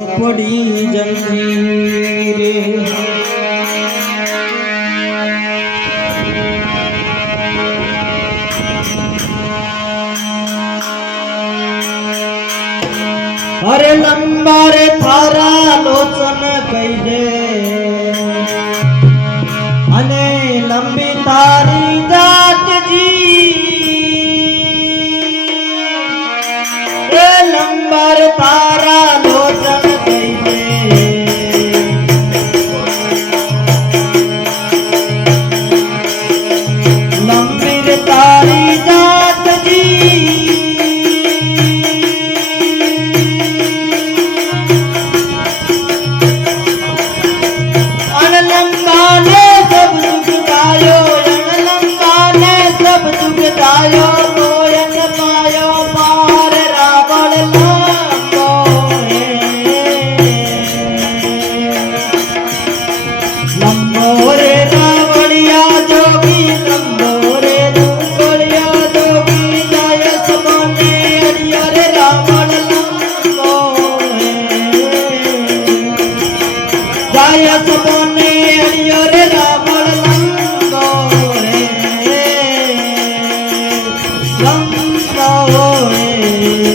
પડી જંજીરે અરે લંબારે થારા લોચન કહી દે. અને લંબી તારી જાતજી એ લંબાર તારા ગમતા હોય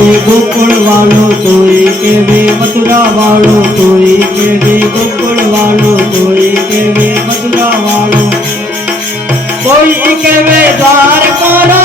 કે ગોકુળ વાળો તોય કેવે મથુરા વાળો તોય કેવે ગોકુળ વાળો તોય કેવે મથુરા વાળો કોઈ કેવે દ્વારકા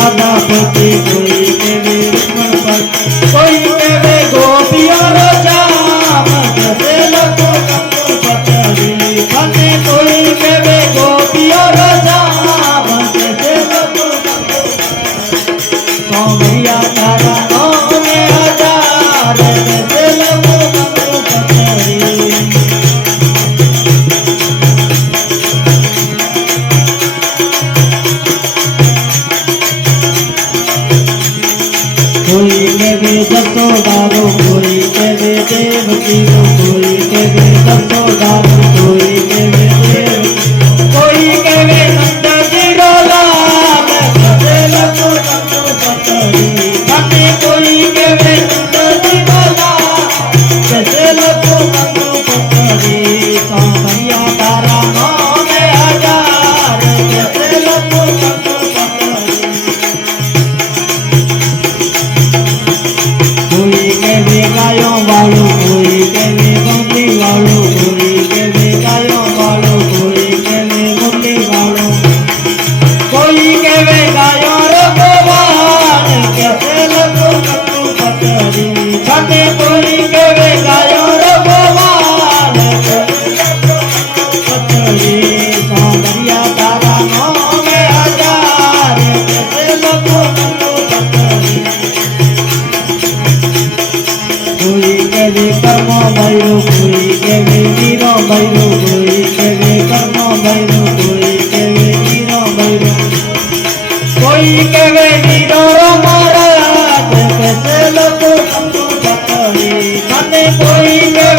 বাবা voy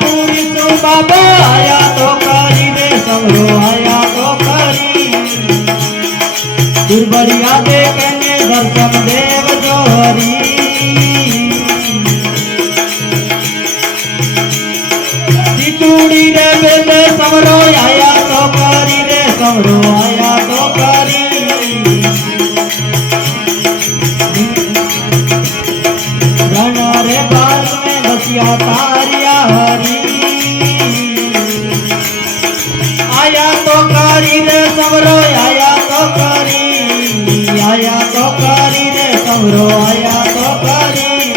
पूरी तू बाबा, आया तो करी दे सबरो आया तो करी। दुर्बरिया देखने दर्शन देव जोहरी। टूड़ी रे समरो, आया तो करी दे समरो आया तो करी। रण बाल में बसिया तारिया આયા તો કરી રે સમરો આયા તો કરી. આયા તો કરી રે સમરો આયા તો કરી.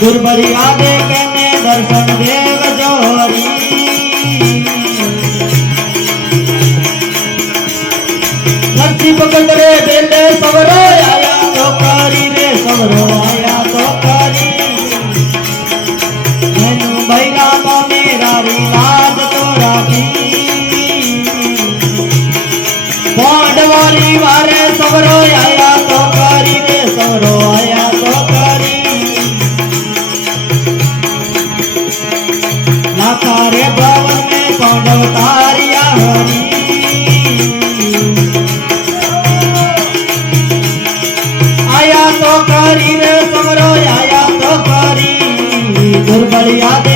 દુર્બરી આદે કેને દર્શન દે. કરી રે સમરો આયા તો કરી દુર્બળિયા